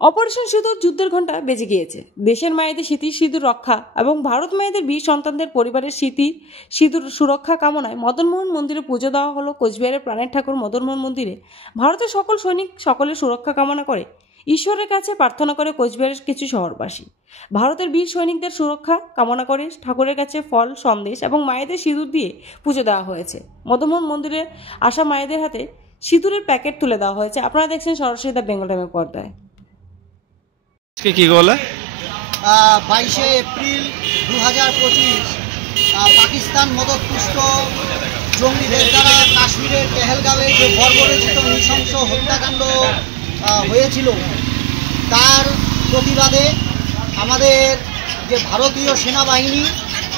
Operation সিঁদুর যুদ্ধের ঘণ্টা বেজে গিয়েছে। দেশের মায়েদের স্মৃতি সিঁদুর রক্ষা এবং ভারত মায়েদের বীর সন্তানদের পরিবারের স্মৃতি সিঁদুর সুরক্ষা কামনায় মদনমোহন মন্দিরে পুজো দেওয়া হলো। কোচবিহারের প্রাণের ঠাকুর মদনমোহন মন্দিরে ভারতের সকল সৈনিক সকলের সুরক্ষা কামনা করে ঈশ্বরের কাছে প্রার্থনা করে কোচবিহারের কিছু শহরবাসী। ভারতের বীর সৈনিকদের সুরক্ষা কামনা করে ঠাকুরের কাছে ফল, সন্দেশ এবং মায়েদের সিঁদুর দিয়ে পুজো দেওয়া হয়েছে। মদনমোহন মন্দিরে আসা মায়েদের হাতে সিঁদুরের প্যাকেট তুলে দেওয়া হয়েছে। আপনারা দেখছেন সরাসরি দ্য বেঙ্গল টাইমের পর্দায়। কি বলে 22শে এপ্রিল 2025 পাকিস্তান মদতপুষ্ট জঙ্গিদের দ্বারা কাশ্মীরের পেহেলগাঁওয়ে যে বর্বরচিত নৃশংস হত্যাকাণ্ড হয়েছিল তার প্রতিবাদে আমাদের যে ভারতীয় সেনাবাহিনী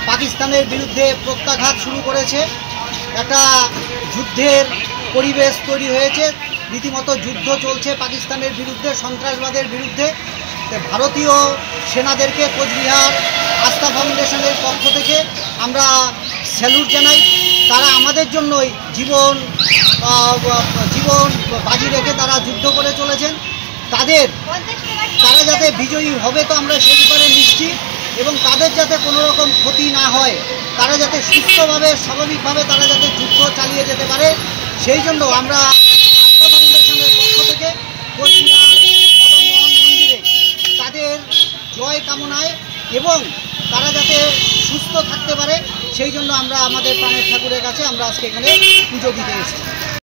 পাকিস্তানের বিরুদ্ধে প্রত্যাঘাত শুরু করেছে। একটা যুদ্ধের পরিবেশ তৈরি হয়েছে, রীতিমতো যুদ্ধ চলছে পাকিস্তানের বিরুদ্ধে, সন্ত্রাসবাদের বিরুদ্ধে। ভারতীয় সেনাদেরকে কোচবিহার আস্থা ফাউন্ডেশনের পক্ষ থেকে আমরা স্যালুট জানাই। তারা আমাদের জন্যই জীবন বাজি রেখে তারা যুদ্ধ করে চলেছেন। তারা যাতে বিজয়ী হবে তো আমরা সে ব্যাপারে নিশ্চিত, এবং তাদের যাতে কোনো রকম ক্ষতি না হয়, তারা যাতে সুস্থভাবে স্বাভাবিকভাবে তারা যাতে যুদ্ধ চালিয়ে যেতে পারে, সেই জন্য আমরা আস্থা ফাউন্ডেশনের পক্ষ থেকে কোচবিহার মদনমোহন মন্দিরে তাদের জয় কামনায় এবং তারা যাতে সুস্থ থাকতে পারে সেই জন্য আমরা আমাদের প্রাণের ঠাকুরের কাছে আমরা আজকে এখানে পুজো দিতে এসেছি।